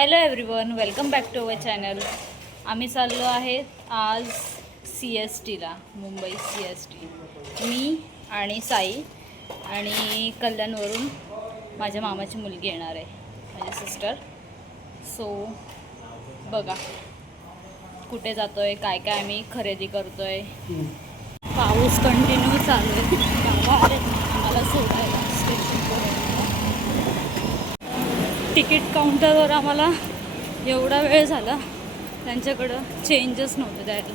Hello everyone, welcome back to our channel. आम्ही चाललो आहे आज CSTला, मुंबई CST. मी आणि साई आणि कल्याणवरून माझ्या मामाची मुलगी येणार आहे, माझी सिस्टर. सो बघा कुठे जातो आहे, काय काय आम्ही खरेदी करतो आहे. पाऊस कंटिन्यू चालू आहे. बाबा आले आम्हाला सोडायला स्टेशनवर. तिकीट काउंटरवर आम्हाला एवढा वेळ झाला, त्यांच्याकडं चेंजच नव्हतं द्यायला.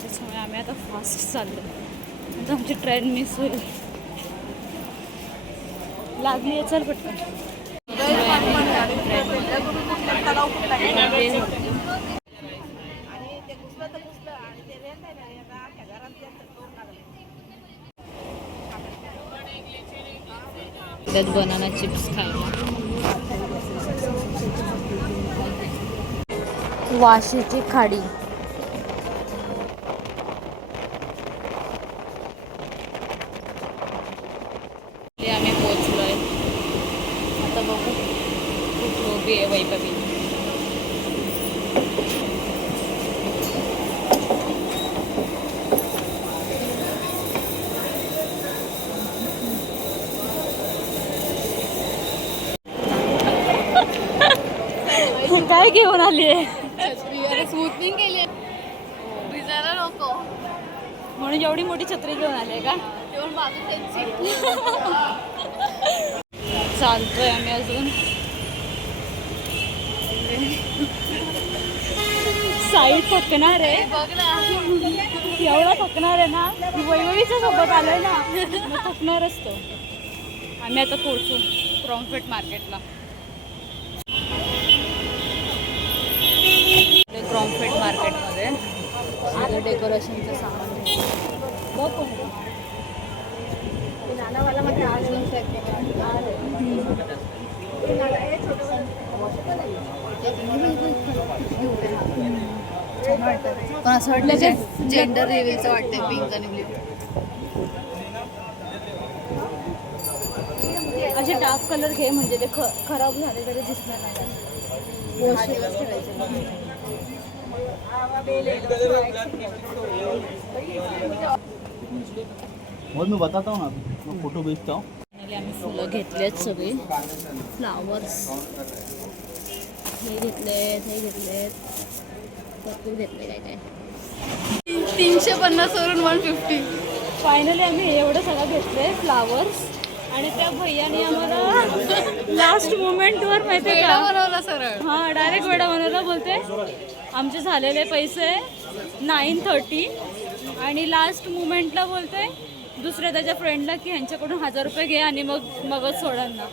त्याच्यामुळे आम्ही आता फास्ट चाललो. आता आमची ट्रेन मिस होईल. लागली आहे, चल पटकन. बनाना चिप्स खायला. वाशीची खाडी. आम्ही पोचलोय. आता बघू कुठं उभी आहे वैभवी. काय घेऊन आली आहे? स्मूथनिंग केली भिजायला नको म्हणून एवढी मोठी छत्री घेऊन आली का? तेवढं बाजू त्यांची. चालतोय आम्ही अजून. साई थकणार आहे. बघ ना, एवढा थकणार आहे ना. वैभवीच्या सोबत आलोय ना, मग थकणार असतो. आम्ही आता पोहोचू क्रॉम्फेट मार्केटला. क्रॉम्फेट मार्केटमध्ये सगळं डेकोरेशनचं सामान पण असं वाटलं जेंडर रिव्हीलचं वाटतंय पिंक आणि ब्ल्यू. असे डार्क कलर घे, म्हणजे ते खराब झाले तरी दिसणार नाही. मैं बताता हूँ ना, मैं फोटो भेजता हूँ. आम्ही फुलं घेतलेत सगळी. फ्लावर्स हे घेतलेत, हे घेतलेत, भरपूर घेतले. काय काय 350 वरून 150. फायनली आम्ही एवढं सगळं घेतलंय फ्लावर्स. आणि त्या भैयाने आम्हाला लास्ट मोमेंटवर माहिती आहे का बनवला सरळ. हां, डायरेक्ट वेडा बनवला. बोलते आमचे झालेले पैसे 930 आणि लास्ट मुमेंटला बोलते दुसऱ्या त्याच्या फ्रेंडला की ह्यांच्याकडून 1000 रुपये घे आणि मगच सोडा ना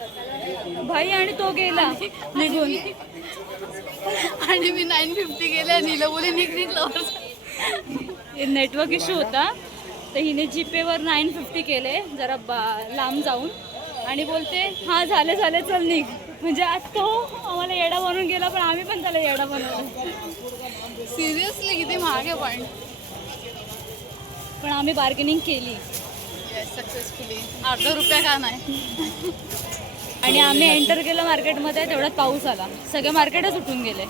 भाई. आणि तो गेला निघून. आणि मी 950 गेले आणि हिला बोले निघलं. नेटवर्क इश्यू होता, तर हिने जीपेवर 950 केले जरा लांब जाऊन. आणि बोलते हां झाले चल निघ. म्हणजे आज तो आम्हाला येडा बनवून गेला, पण आम्ही पण त्याला येडा बनवला. सिरियसली किती महाग आहे. पण आम्ही बार्गेनिंग केली सक्सेसफुली. ₹अर्धा रुपया का नाही. आणि आम्ही एंटर केलं मार्केटमध्ये, तेवढ्यात पाऊस आला. सगळे मार्केटच उठून गेले.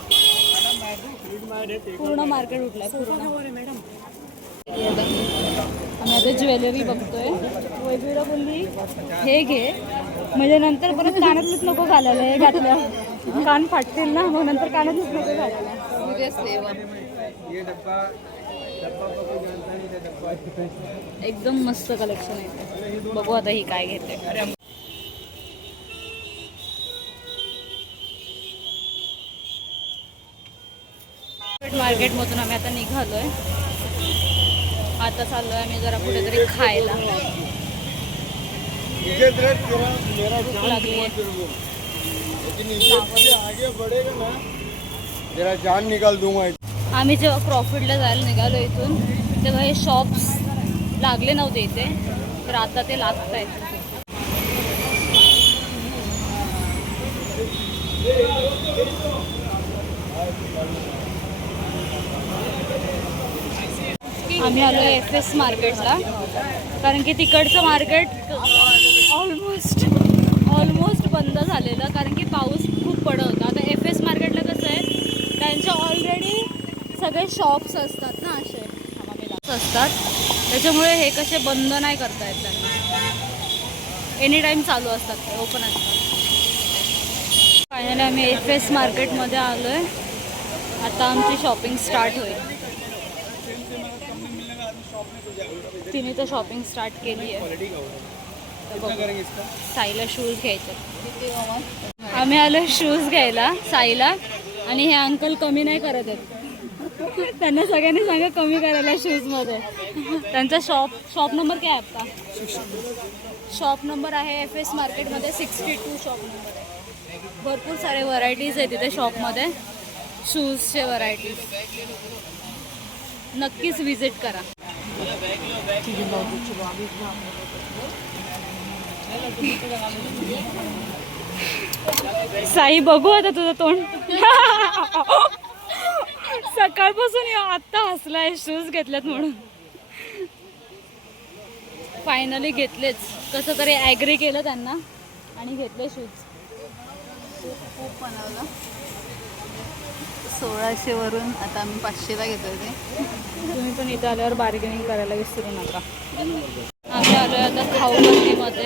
पूर्ण मार्केट उठलंय पूर्ण. आम्ही आता ज्वेलरी बघतोय. वैभवीला बोलली हे घे, म्हणजे नंतर परत कानातलंच नको घालायला. हे घातलं कान फाटतील ना, मग नंतर कानातलंच नको घालायला. एकदम मस्त कलेक्शन आहे. बघू आता ही काय घेते. मार्केटमधून आम्ही आता निघालोय. आता चाललोय आम्ही जरा कुठेतरी खायला. भूक लागली आहे. जान निकाल दूंगा. आम्ही जेव्हा क्रॉफर्डला जायला निघालो इथून, तेव्हा हे शॉप्स लागले नव्हते इथे, तर आता ते लागत आहेत. आम्ही आलो FS मार्केटला, कारण की तिकडचं मार्केट ऑलमोस्ट बंद झालेलं, कारण की पाऊस खूप पडत होता. आता FS मार्केटला त्यांचे ऑलरेडी सगळे शॉप्स असतात ना असे असतात, त्याच्यामुळे हे कसे बंद नाही करता येत त्यांना, एनी टाईम चालू असतात, ते ओपन असतात. फायनली आम्ही FS मार्केटमध्ये आलो आहे. आता आमची शॉपिंग स्टार्ट होईल. तिने तर शॉपिंग स्टार्ट केली आहे. साईला शूज घ्यायचे. आम्ही आलो शूज घ्यायला साईला, आणि हे अंकल कमी नाही करत आहेत. त्यांना सगळ्यांनी सांगा कमी करायला शूजमध्ये. त्यांचा शॉप नंबर काय आहे आपला? शॉप नंबर आहे FS मार्केटमध्ये 62 शॉप नंबर आहे. भरपूर सारे व्हरायटीज आहे तिथे शॉपमध्ये, शूजचे व्हरायटीज. नक्कीच विजिट करा. साई बघू आता तुझं तोंड. सकाळपासून आत्ता हसलाय शूज घेतलेत म्हणून. फायनली घेतलेच, कसं तरी ॲग्री केलं त्यांना आणि घेतले शूज. खूप बनवलं 1600 वरून आता आम्ही 500ला घेतोय ते. तुम्ही पण इथं आल्यावर बार्गेनिंग करायला विसरू नका. आम्ही आलोय आता खाऊ गल्लीमध्ये.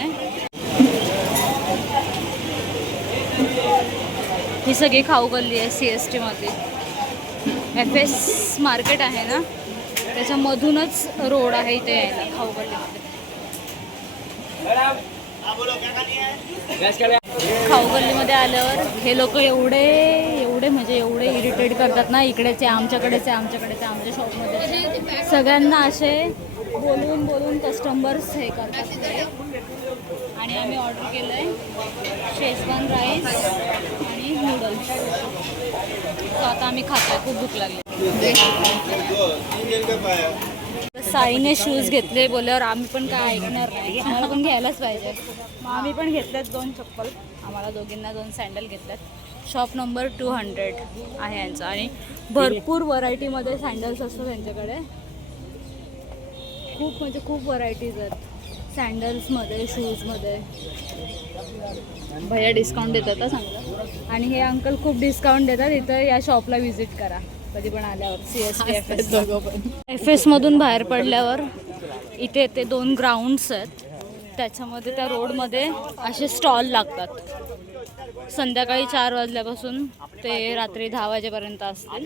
ही सगळी खाऊ गल्ली आहे CST मध्ये. FS मार्केट आहे ना, त्याच्यामधूनच रोड आहे इथे यायला खाऊ गल्लीमध्ये. खाऊ गल्लीमध्ये आल्यावर हे लोक एवढे म्हणजे एवढे इरिटेट करतात ना, इकडेच आहे, आमच्याकडेच आहे, आमच्याकडेच आहे, आमच्या शॉपमध्ये. सगळ्यांना असे बोलून कस्टमर्स हे करतात ते. आणि आम्ही ऑर्डर केलं आहे शेजवान राईस आणि नूडल्स. तर आता आम्ही खातोय, खूप भूक लागली. साईने शूज घेतले बोलल्यावर आम्ही पण काय ऐकणार नाही, आम्हाला पण घ्यायलाच पाहिजे. मग आम्ही पण घेतल्यात 2 चप्पल, आम्हाला दोघींना 2 सँडल घेतल्यात. शॉप नंबर 200 आहे यांचा, आणि भरपूर व्हरायटीमध्ये सँडल्स असतात त्यांच्याकडे. खूप म्हणजे खूप व्हरायटीज आहेत सँडल्समध्ये, शूजमध्ये. भैया डिस्काउंट देतात ना चांगलं, आणि हे अंकल खूप डिस्काउंट देतात. इथं या शॉपला व्हिजिट करा कधी पण आल्यावर. CST FS मधून बाहेर पडल्यावर इथे ते 2 ग्राउंड्स आहेत, त्याच्यामध्ये त्या रोडमध्ये असे स्टॉल लागतात. संध्याकाळी 4 वाजल्यापासून ते रात्री 10 वाजेपर्यंत असतील.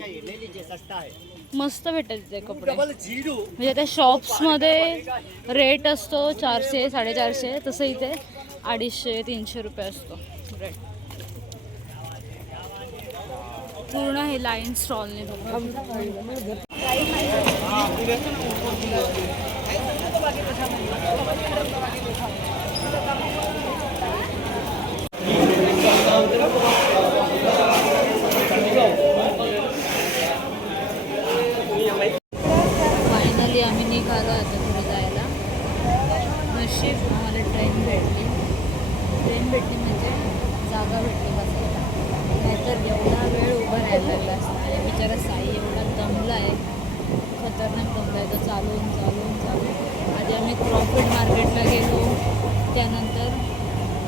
मस्त भेटतात तिथे कपडे. म्हणजे त्या शॉप्समध्ये रेट असतो 400 450, तसं इथे 250-300 रुपये असतो रेट. पूर्ण हे लाईन स्टॉलने फायनली आम्ही निघालो आता पुढे जायला. नशीब आम्हाला ट्रेन भेटली म्हणजे जागा भेटली बसायला, नाहीतर एवढा वेळ उभा राहायला लागला असता. आणि बिचारा साई एवढा दमला आहे, खतरनाक दमला आहे तो चालून. आधी आम्ही क्रॉफर्ड मार्केटला गेलो, त्यानंतर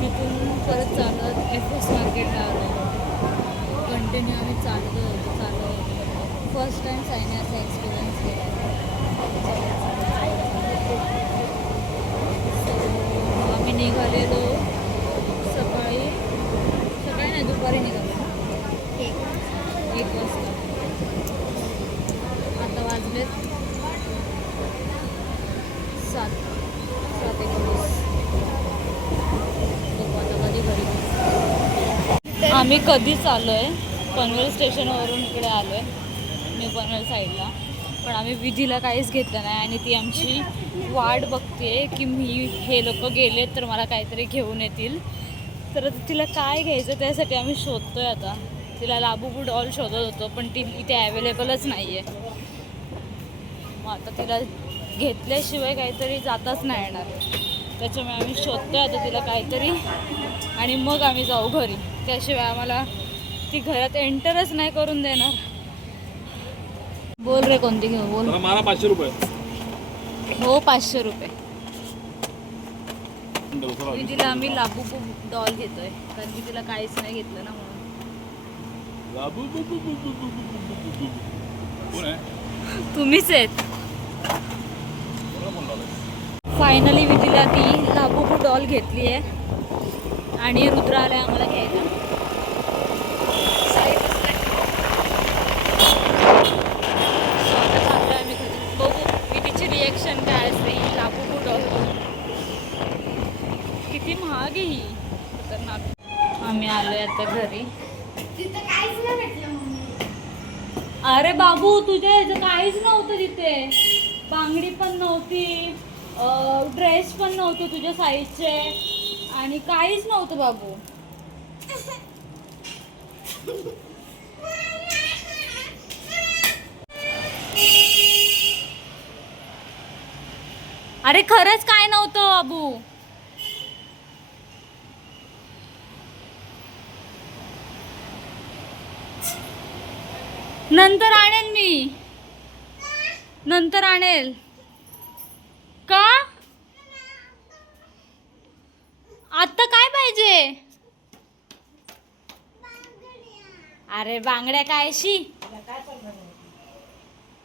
तिथून परत चालत FS मार्केटला आलो. कंटिन्यू आम्ही चालत होतो. फर्स्ट टाईम साईने असा एक्सपिरियन्स केला. आम्ही निघालेलो सकाळी नाही, दुपारी निघालो 1 वाजता. आता वाजलेत 7:19. बघू आता कधी घरी. आम्ही कधीच आलो आहे पनवेल स्टेशनवरून इकडे आलो आहे, न्यू पनवेल साईडला. पण आम्ही विधीला काहीच घेतलं नाही, आणि ती आमची वाट बघते की हे लोक गेलेत तर मला काहीतरी घेऊन येतील. तर तिला काय घ्यायचं त्यासाठी आम्ही शोधतोय आता. तिला लाबूबू डॉल शोधत होतो, पण ती इथे अवेलेबलच नाही आहे. मग आता तिला घेतल्याशिवाय काहीतरी जाताच नाही येणार. त्याच्यामुळे आम्ही शोधतोय आता तिला काहीतरी, आणि मग आम्ही जाऊ घरी. त्याशिवाय आम्हाला ती घरात एंटरच नाही करून देणार. बोल रे, कोणती घेऊ बोल. मला 500 रुपये. हो 500 रुपये. विधीला आम्ही लाबूबू डॉल घेतोय, कारण की तिला काहीच नाही घेतलं ना म्हणून. कोण आहे? तुम्हीच आहेत. फायनली विधीला ती लाबूबू डॉल घेतली आहे आणि रुद्र आलाय आम्हाला घ्यायला. स्वतः चाललोय आम्ही घरी. बघू विधीची रिएक्शन काय असते ही लाबूबू डॉल. किती महाग आहे ही, खतरनाक. आम्ही आलोय आता घरी. तिथं काहीच नाही भेटलं मम्मी. अरे बाबू तुझ्या ह्याचं काहीच नव्हतं तिथे. बांगडी पण नव्हती, ड्रेस पण नव्हते तुझ्या साईजचे आणि काहीच नव्हतं बाबू. अरे खरंच काय नव्हतं बाबू. नंतर आणेल मी, नंतर आणेल. का आता काय पाहिजे? अरे बांगड्या काय शी,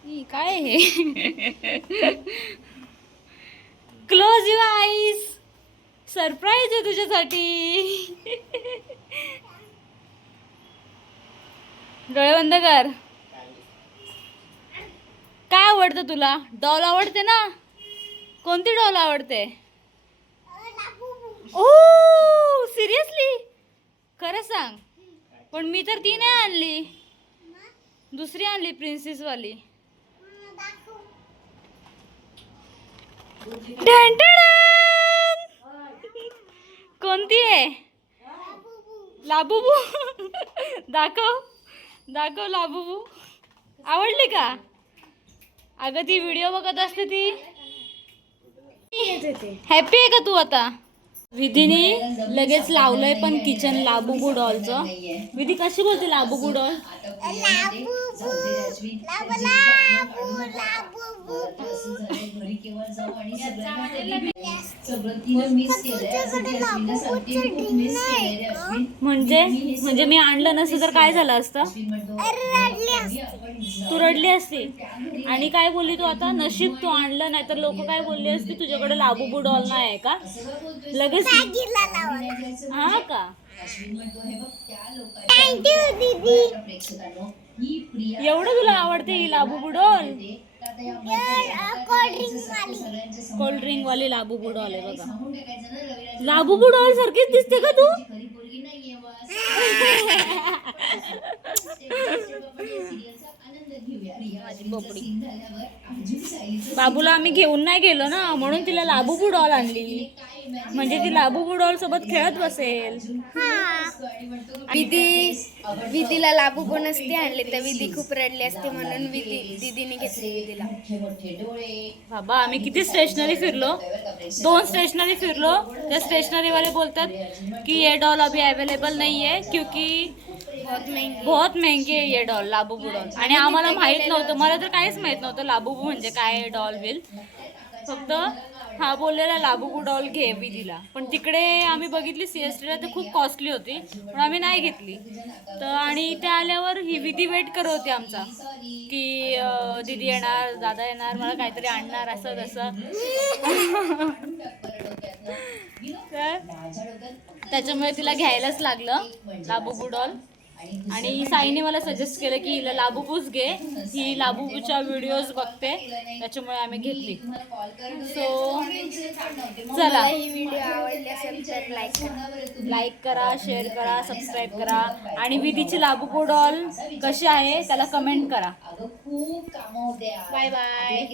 ही काय हे. क्लोज युअर आईज, सरप्राईज आहे तुझ्यासाठी. डोळे बंद कर. काय आवडतं तुला? डॉल आवडते ना? कोणती डॉल आवडते? ओ सिरियसली, खरं सांग. पण मी तर ती नाही आणली, दुसरी आणली प्रिन्सेस वाली. कोणती आहे? लाबूबू. दाखव दाखव लाबूबू. आवडली का? अगं ती व्हिडिओ बघत असते ती. हॅपी आहे का तू आता? विधीने लगेच लावलंय पण किचन लाबूबू डॉलचं. विधी कशी बोलते लाबूबू डॉल? म्हणजे म्हणजे मी आणलं नसतं तर काय झालं असतं? तू रडली असती. आणि काय बोलली तू आता? नशीब तू आणलं नाही तर लोक काय बोलले असते, तुझ्याकडे लाबूबू डॉल नाही आहे का? लगेच हा का? एवढं तुला आवडते ही लाबूबू डॉल? कोल्ड्रिंक वाली लाबूबू डॉल आहे बघा. लाबूबू डॉल सारखीच दिसते का तू? बाबूला आम्ही घेऊन नाही गेलो ना, म्हणून तिला लाबूबू डॉल आणली. म्हणजे ती लाबूबू डॉल सोबत खेळत बसेल. विधीला लाबूबू नसते आणले तर विधी खूप रडली असते, म्हणून दीदीने घेतली विधीला. बाबा आम्ही किती स्टेशनरी फिरलो, 2 स्टेशनरी फिरलो. त्या स्टेशनरी वाले बोलतात की ये डॉल अभी अवेलेबल नहीं है क्योंकि बहुत महंगी है ये डॉल, लाबूबू डॉल. आणि आम्हाला माहित नव्हतं, मला तर काहीच माहित नव्हतं लाबूबू म्हणजे काय, डॉल बिल. फक्त हा बोललेला लाबूबू डॉल घे विधीला. पण तिकडे आम्ही बघितली CSTला तर खूप कॉस्टली होती, पण आम्ही नाही घेतली. तर आणि इथे आल्यावर ही विधी वेट करत होती आमचा की दीदी येणार, दादा येणार, मला काहीतरी आणणार असं तसं. तर त्याच्यामुळे तिला घ्यायलाच लागलं लाबूबू डॉल. आणि साईने मला सजेस्ट केलं की हिला लाबूबूच घे, ही लाबूबूच्या व्हिडिओज बघते, त्याच्यामुळे आम्ही घेतली. सो चला, ही व्हिडिओ आवडली असेल तर लाईक करा, शेअर करा, सबस्क्राईब करा. आणि विधीची लाबूबू डॉल कशी आहे त्याला कमेंट करा. Bye bye.